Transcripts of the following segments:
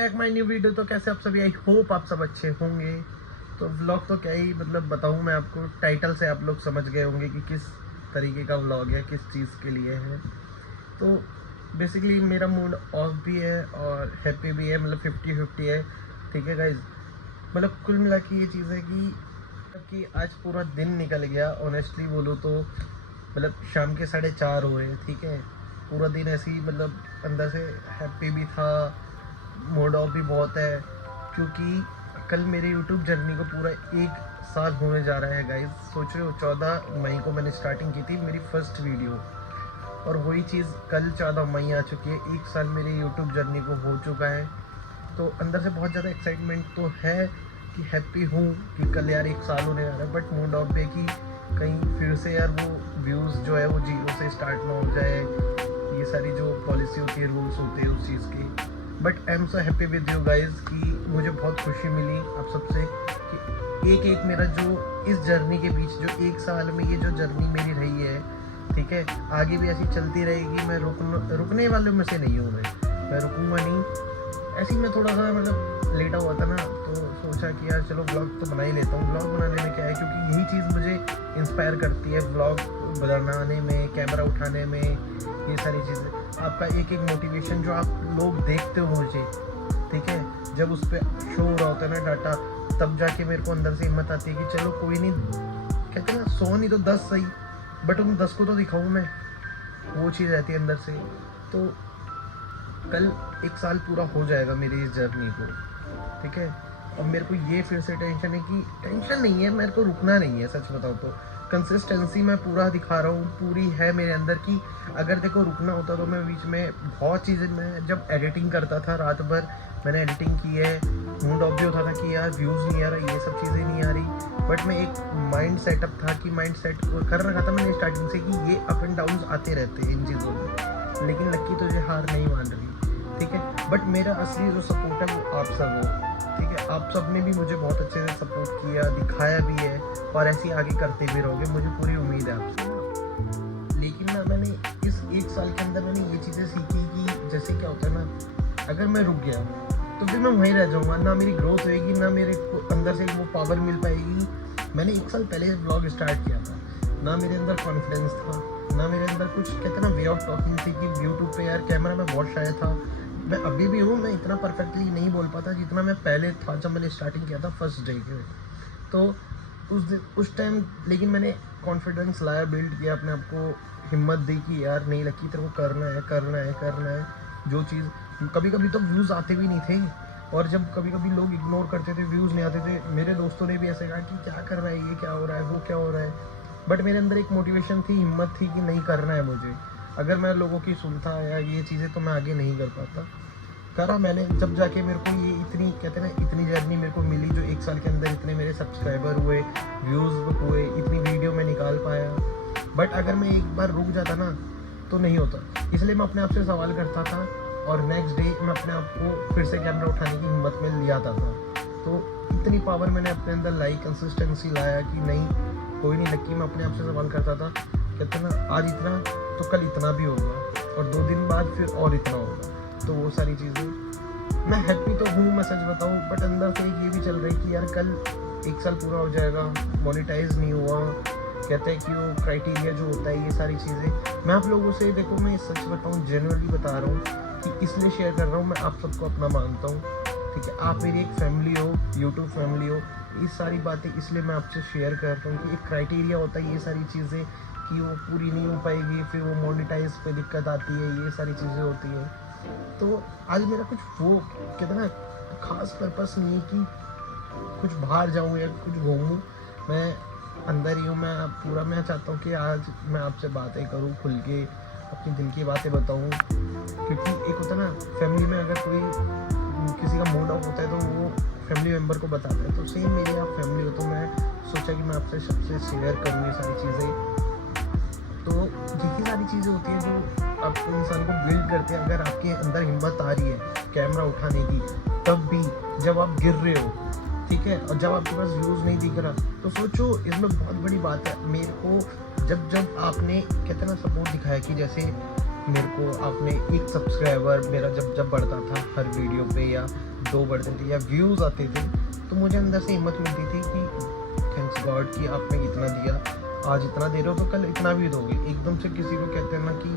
Back my new video. तो कैसे आप सभी, आई होप आप सब अच्छे होंगे। तो व्लॉग तो क्या ही मतलब बताऊँ मैं आपको, टाइटल से आप लोग समझ गए होंगे कि किस तरीके का व्लॉग है, किस चीज़ के लिए है। तो बेसिकली मेरा मूड ऑफ भी है और हैप्पी भी है, मतलब 50-50 है। ठीक है गाइज, मतलब कुल मिला के ये चीज़ है कि आज पूरा दिन निकल गया। ऑनेस्टली बोलूँ तो मतलब शाम के 4:30 हो रहे हैं। ठीक है, पूरा दिन ऐसे ही मतलब अंदर से हैप्पी भी था, मूड ऑफ भी बहुत है, क्योंकि कल मेरे यूट्यूब जर्नी को पूरा 1 साल होने जा रहा है गाइज। सोच रहे हो, 14 मई को मैंने स्टार्टिंग की थी मेरी फर्स्ट वीडियो, और वही चीज़ कल 14 मई आ चुकी है। 1 साल मेरी यूट्यूब जर्नी को हो चुका है। तो अंदर से बहुत ज़्यादा एक्साइटमेंट तो है कि हैप्पी हूँ कि कल यार 1 साल होने जा रहा है, बट मूड ऑफ पे कि कहीं फिर से यार वो व्यूज़ जो है वो जीरो से स्टार्ट ना हो जाए। ये सारी जो पॉलिसी होती है, रूल्स होते हैं उस चीज़ की। But I am so happy with you guys कि मुझे बहुत खुशी मिली आप सबसे कि एक मेरा जो इस जर्नी के बीच जो 1 साल में ये जो जर्नी मेरी रही है, ठीक है, आगे भी ऐसी चलती रहेगी। मैं रुकने वालों में से नहीं हूँ। मैं रुकूंगा नहीं। ऐसे ही मैं थोड़ा सा मतलब लेटा हुआ था ना, तो सोचा कि यार चलो ब्लॉग तो बना ही लेता हूँ। ब्लॉग बनाने में क्या है, क्योंकि यही चीज़ मुझे इंस्पायर करती है ब्लॉग बनाने में, कैमरा उठाने में, ये सारी चीज़ें। आपका एक एक मोटिवेशन जो आप लोग देखते हो मुझे, ठीक है, जब उस पर शो हो रहा होता है ना डाटा, तब जाके मेरे को अंदर से हिम्मत आती है कि चलो कोई नहीं, कहते हैं ना 100 नहीं तो 10 सही, बट उन 10 को तो दिखाऊँ मैं, वो चीज़ रहती है अंदर से। तो कल 1 साल पूरा हो जाएगा मेरी इस जर्नी को, ठीक है। अब मेरे को ये फिर से टेंशन है कि टेंशन नहीं है, मेरे को रुकना नहीं है। सच बताओ तो कंसिस्टेंसी मैं पूरा दिखा रहा हूँ, पूरी है मेरे अंदर की। अगर देखो रुकना होता तो मैं बीच में बहुत चीज़ें, मैं जब एडिटिंग करता था रात भर मैंने एडिटिंग की है, मूड ऑफ भी होता था कि यार व्यूज़ नहीं आ रहा, ये सब चीज़ें नहीं आ रही, बट मैं एक माइंड सेटअप था कि माइंड सेट कर रखा था मैंने स्टार्टिंग से कि ये अप एंड डाउन आते रहते हैं इन चीज़ों में, लेकिन लक्की तुझे हार नहीं मान रही, ठीक है। बट मेरा असली जो सपोर्ट है वो आप सब हो, ठीक है। आप सब ने भी मुझे बहुत अच्छे से सपोर्ट किया, दिखाया भी है, और ऐसे ही आगे करते भी रहोगे, मुझे पूरी उम्मीद है आपसे। लेकिन ना मैंने इस 1 साल के अंदर मैंने ये चीज़ें सीखी कि जैसे क्या होता है ना, अगर मैं रुक गया तो फिर मैं वहीं रह जाऊँगा, ना मेरी ग्रोथ होएगी, ना मेरे को अंदर से वो पावर मिल पाएगी। मैंने 1 साल पहले ब्लॉग स्टार्ट किया था, ना मेरे अंदर कॉन्फिडेंस था, ना मेरे अंदर कुछ कहते हैं ना वे ऑफ टॉकिंग थी कि यूट्यूब पे यार कैमरा में बहुत शाय था। मैं अभी भी हूँ, मैं इतना परफेक्टली नहीं बोल पाता जितना मैं पहले था जब मैंने स्टार्टिंग किया था फर्स्ट डे के। तो उस टाइम लेकिन मैंने कॉन्फिडेंस लाया, बिल्ड किया अपने आप को, हिम्मत दी कि यार नहीं लकी, तेरे को करना है करना है करना है जो चीज़। कभी कभी तो व्यूज़ आते भी नहीं थे, और जब कभी कभी लोग इग्नोर करते थे, व्यूज़ नहीं आते थे, मेरे दोस्तों ने भी ऐसे कहा कि क्या कर रहा है, ये क्या हो रहा है, वो क्या हो रहा है, बट मेरे अंदर एक मोटिवेशन थी, हिम्मत थी कि नहीं करना है मुझे। अगर मैं लोगों की सुनता या ये चीज़ें तो मैं आगे नहीं कर पाता। करा मैंने, जब जाके मेरे को ये इतनी कहते हैं ना इतनी जर्नी मेरे को मिली, जो 1 साल के अंदर इतने मेरे सब्सक्राइबर हुए, व्यूज़ हुए, इतनी वीडियो में निकाल पाया। बट अगर मैं एक बार रुक जाता ना तो नहीं होता, इसलिए मैं अपने आप से सवाल करता था, और नेक्स्ट डे मैं अपने आप को फिर से कैमरा उठाने की हिम्मत में ले आता था। तो इतनी पावर मैंने अपने अंदर लाई, कंसिस्टेंसी लाया कि नहीं कोई नहीं लक्की। मैं अपने आप से सवाल करता था, कहते ना आज इतना तो कल इतना भी होगा, और 2 दिन बाद फिर और इतना होगा। तो वो सारी चीज़ें, मैं हैप्पी तो हूँ, मैं सच बताऊँ, बट अंदर से ये भी चल रही कि यार कल 1 साल पूरा हो जाएगा, मोनेटाइज नहीं हुआ, कहते हैं कि वो क्राइटेरिया जो होता है, ये सारी चीज़ें। मैं आप लोगों से देखो, मैं सच बताऊँ, जेन्युइनली बता रहा हूँ कि इसलिए शेयर कर रहा हूँ, मैं आप सबको अपना मानता हूँ, ठीक है। आप मेरी एक फैमिली हो, यूट्यूब फैमिली हो, ये सारी बातें इसलिए मैं आपसे शेयर कर रहा हूँ कि एक क्राइटेरिया होता है, ये सारी चीज़ें कि वो पूरी नहीं हो पाएगी, फिर वो मोनेटाइज पे दिक्कत आती है, ये सारी चीज़ें होती हैं। तो आज मेरा कुछ वो कहते हैं ना खास पर्पस नहीं है कि कुछ बाहर जाऊँ या कुछ घूमूँ, मैं अंदर ही हूँ। मैं पूरा मैं चाहता हूँ कि आज मैं आपसे बातें करूँ, खुल के अपनी दिल की बातें बताऊँ, क्योंकि एक होता है ना फैमिली में अगर कोई किसी का मूड ऑफ होता है तो वो फैमिली मेम्बर को बताता है, तो सेम मेरी आप फैमिली हो, तो मैं सोचा कि मैं आपसे सबसे शेयर करूँ ये सारी चीज़ें। तो यही सारी चीज़ें होती हैं जो आपको इंसान को बिल्ड करते हैं। अगर आपके अंदर हिम्मत आ रही है कैमरा उठाने की, तब भी जब आप गिर रहे हो, ठीक है, और जब आपके पास व्यूज़ नहीं दिख रहा, तो सोचो इसमें बहुत बड़ी बात है। मेरे को जब आपने कहते हैं ना सपोर्ट दिखाया कि जैसे मेरे को आपने एक सब्सक्राइबर मेरा जब बढ़ता था हर वीडियो पे, या 2 बढ़ते थे या व्यूज़ आते थे, तो मुझे अंदर से हिम्मत मिलती थी कि थैंक्स गॉड कि आपने इतना दिया, आज इतना दे रहे हो तो कल इतना भी दोगे। एकदम से किसी को कहते हैं ना कि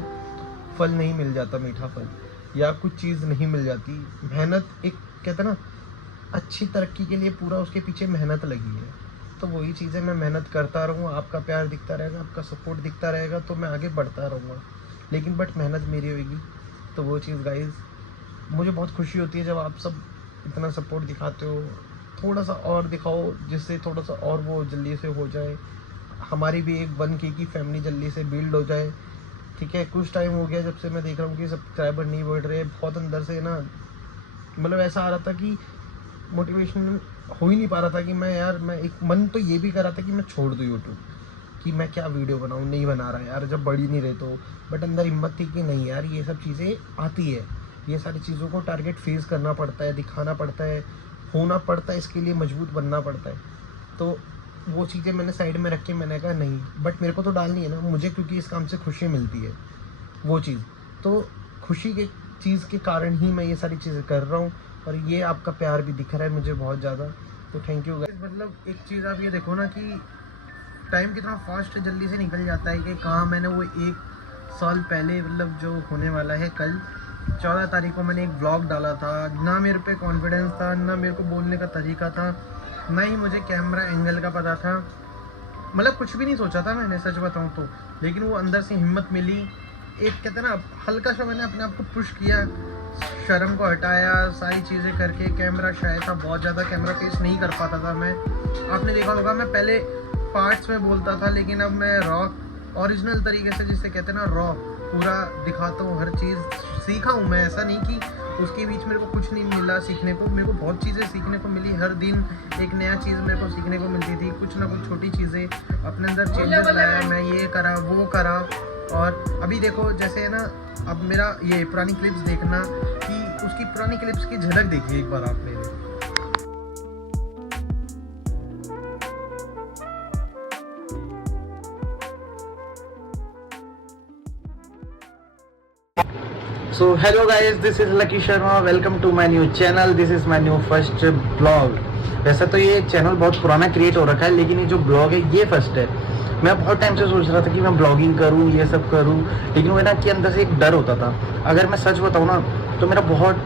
फल नहीं मिल जाता, मीठा फल, या कुछ चीज़ नहीं मिल जाती। मेहनत एक कहते हैं ना, अच्छी तरक्की के लिए पूरा उसके पीछे मेहनत लगी है। तो वही चीज़ है, मैं मेहनत करता रहूँगा, आपका प्यार दिखता रहेगा, आपका सपोर्ट दिखता रहेगा, तो मैं आगे बढ़ता रहूँगा। लेकिन बट मेहनत मेरी होगी। तो वो चीज़ गाइज़, मुझे बहुत खुशी होती है जब आप सब इतना सपोर्ट दिखाते हो। थोड़ा सा और दिखाओ, जिससे थोड़ा सा और वो जल्दी से हो जाए, हमारी भी एक 1K की फैमिली जल्दी से बिल्ड हो जाए। ठीक है, कुछ टाइम हो गया जब से मैं देख रहा हूँ कि सब्सक्राइबर नहीं बढ़ रहे। बहुत अंदर से ना, मतलब ऐसा आ रहा था कि मोटिवेशन हो ही नहीं पा रहा था कि मैं यार, मैं एक मन तो ये भी कर रहा था कि मैं छोड़ दूँ यूट्यूब, कि मैं क्या वीडियो बनाऊँ, नहीं बना रहा यार, जब बढ़ ही नहीं रहे तो। बट अंदर हिम्मत थी कि नहीं यार, ये सब चीज़ें आती है, ये सारी चीज़ों को टारगेट फेस करना पड़ता है, दिखाना पड़ता है, होना पड़ता है, इसके लिए मजबूत बनना पड़ता है। तो वो चीज़ें मैंने साइड में रख के मैंने कहा नहीं, बट मेरे को तो डालनी है ना मुझे, क्योंकि इस काम से खुशी मिलती है वो चीज़। तो खुशी के चीज़ के कारण ही मैं ये सारी चीज़ें कर रहा हूँ, और ये आपका प्यार भी दिख रहा है मुझे बहुत ज़्यादा। तो थैंक यू गाइस। मतलब एक चीज़ आप ये देखो ना कि टाइम कितना फास्ट जल्दी से निकल जाता है, कि कहाँ मैंने वो 1 साल पहले, मतलब जो होने वाला है कल 14 तारीख को, मैंने एक व्लॉग डाला था। ना मेरे पे कॉन्फिडेंस था, ना मेरे को बोलने का तरीका था, ना ही मुझे कैमरा एंगल का पता था, मतलब कुछ भी नहीं सोचा था मैंने, सच बताऊँ तो। लेकिन वो अंदर से हिम्मत मिली, एक कहते हैं ना, हल्का सा मैंने अपने आप को पुश किया, शर्म को हटाया, सारी चीज़ें करके। कैमरा शायद था, बहुत ज़्यादा कैमरा फेस नहीं कर पाता था मैं। आपने देखा होगा मैं पहले पार्ट्स में बोलता था, लेकिन अब मैं रॉ ओरिजिनल तरीके से, जिसे कहते हैं ना रॉ, पूरा दिखाता हूँ। हर चीज़ सीखा हूँ मैं, ऐसा नहीं कि उसके बीच मेरे को कुछ नहीं मिला सीखने को। मेरे को बहुत चीज़ें सीखने को मिली, हर दिन एक नया चीज़ मेरे को सीखने को मिलती थी, कुछ ना कुछ छोटी चीज़ें अपने अंदर चेंजेस लाया, मैं ये करा वो करा। और अभी देखो जैसे है ना, अब मेरा ये पुरानी क्लिप्स देखना, कि उसकी पुरानी क्लिप्स की झलक देखिए एक बार आप मेरे। So hello guys, this is Lucky Sharma. Welcome to my new channel. This is my new first blog. वैसे तो ये चैनल बहुत पुराना क्रिएट हो रखा है, लेकिन ये जो ब्लॉग है ये फर्स्ट है। मैं बहुत टाइम से सोच रहा था कि मैं ब्लॉगिंग करूँ, ये सब करूँ, लेकिन वो ना कि अंदर से एक डर होता था। अगर मैं सच बताऊँ ना, तो मेरा बहुत,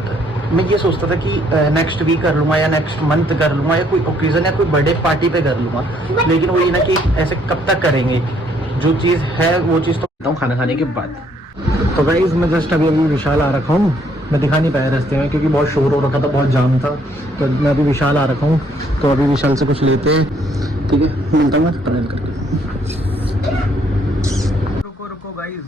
मैं ये सोचता था कि नेक्स्ट वीक कर लूँगा, या नेक्स्ट मंथ कर लूँगा, या कोई ओकेज़न या कोई बर्थडे पार्टी पे कर लूँगा। लेकिन वही ना कि ऐसे कब तक करेंगे, जो चीज़ है वो चीज़ तो बताऊँ खाना खाने के बाद। तो गाइस मैं जस्ट अभी विशाल आ रखा हूँ। मैं दिखा नहीं पाया रास्ते में, क्योंकि बहुत शोर हो रखा था, बहुत जाम था। तो मैं अभी विशाल आ रखा हूँ, तो अभी विशाल से कुछ लेते हैं। ठीक है, मिलता हूँ मैं ट्रायल करके। रुको गाइस,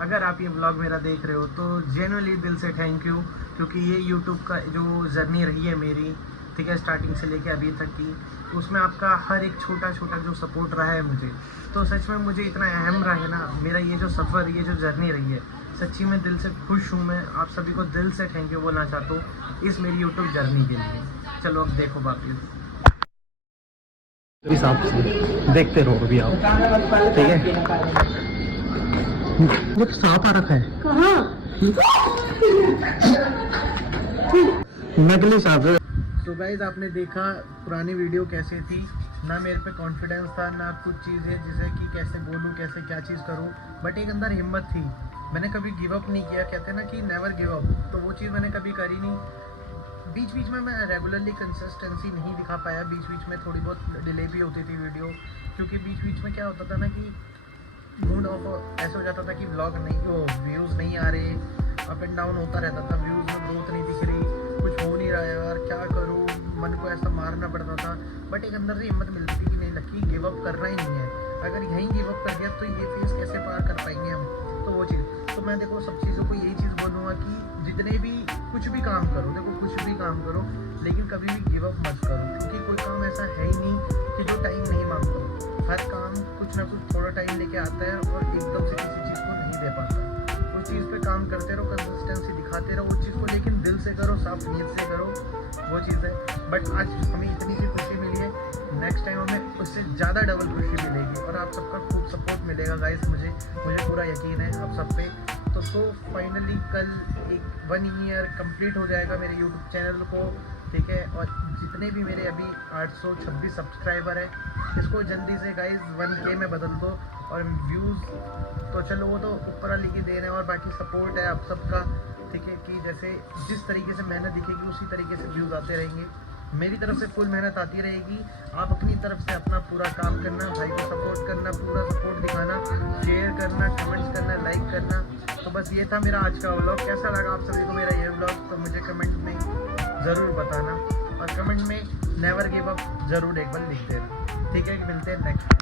अगर आप ये ब्लॉग मेरा देख रहे हो तो जेन्युइनली दिल से थैंक यू, क्योंकि ये यूट्यूब का जो जर्नी रही है मेरी, ठीक है, स्टार्टिंग से लेके अभी तक की, उसमें आपका हर एक छोटा छोटा जो सपोर्ट रहा है मुझे, तो सच में मुझे इतना अहम रहा है ना मेरा ये जो सफ़र, ये जो जर्नी रही है। सच्ची में दिल से खुश हूँ। मैं आप सभी को दिल से थैंक यू बोलना चाहता हूँ इस मेरी यूट्यूब जर्नी के लिए। चलो अब देखो बाकी हिसाब से देखते रहो अभी आप, ठीक है। जब सांप आ रखा है नकली सांप। तो गाइज आपने देखा पुरानी वीडियो कैसे थी, ना मेरे पे कॉन्फिडेंस था, ना कुछ चीज़ें जिसे कि कैसे बोलूँ, कैसे क्या चीज़ करूँ, बट एक अंदर हिम्मत थी। मैंने कभी गिव अप नहीं किया, कहते हैं ना कि नेवर गिव अप, तो वो चीज़ मैंने कभी करी नहीं। बीच बीच में मैं रेगुलरली कंसिस्टेंसी नहीं दिखा पाया, बीच बीच में थोड़ी बहुत डिले भी होती थी वीडियो, क्योंकि बीच बीच में क्या होता था ना कि मूड ऑफ ऐसा हो जाता था कि व्लॉग नहीं, वो व्यूज़ नहीं आ रहे, अप एंड डाउन होता रहता था, व्यूज़ में ग्रोथ नहीं दिख रही, कुछ हो नहीं रहा है यार, क्या करूँ, मन को ऐसा मारना पड़ता था। बट एक अंदर से हिम्मत मिलती थी कि नहीं लकी, गिव अप करना ही नहीं है, अगर यहीं गिव अप कर दिया तो ये फेज़ कैसे पार कर पाएंगे हम। तो वो चीज़, तो मैं देखो सब चीज़ों को यही चीज़ बोलूँगा कि जितने भी कुछ भी काम करो, देखो कुछ भी काम करो, लेकिन कभी भी गिव अप मत करो, क्योंकि कोई काम ऐसा है ही नहीं कि जो टाइम नहीं मांगता। हर काम कुछ ना कुछ थोड़ा टाइम लेके आता है, और एकदम से किसी चीज़ को नहीं दे पाता। उस चीज़ पे काम करते रहो, कंसिस्टेंसी दिखाते रहो उस चीज़ को, लेकिन दिल से करो, साफ नीयत से करो, वो चीज़ है। बट आज हमें इतनी सी खुशी मिली है, नेक्स्ट टाइम हमें उससे ज़्यादा डबल खुशी मिलेगी, और आप सबका खूब सपोर्ट मिलेगा गाइस, मुझे पूरा यकीन है आप सब पे। तो फाइनली कल एक 1 ईयर कंप्लीट हो जाएगा मेरे यूट्यूब चैनल को ठीक है। और जितने भी मेरे अभी 826 सब्सक्राइबर है, इसको जल्दी से गाइस 1K में बदल दो। और व्यूज़ तो चलो वो तो ऊपर वाली की देन है, और बाकी सपोर्ट है आप सबका, ठीक है। कि जैसे जिस तरीके से मेहनत दिखेगी उसी तरीके से व्यूज़ आते रहेंगे। मेरी तरफ से फुल मेहनत आती रहेगी, आप अपनी तरफ से अपना पूरा काम करना, भाई को सपोर्ट करना, पूरा सपोर्ट दिखाना, शेयर करना, कमेंट्स करना, लाइक करना। तो बस ये था मेरा आज का व्लॉग। कैसा लगा आप सभी को मेरा ये व्लॉग, तो मुझे कमेंट में ज़रूर बताना, और कमेंट में नेवर गिव अप ज़रूर एक बार लिख देना, ठीक है। मिलते हैं नेक्स्ट।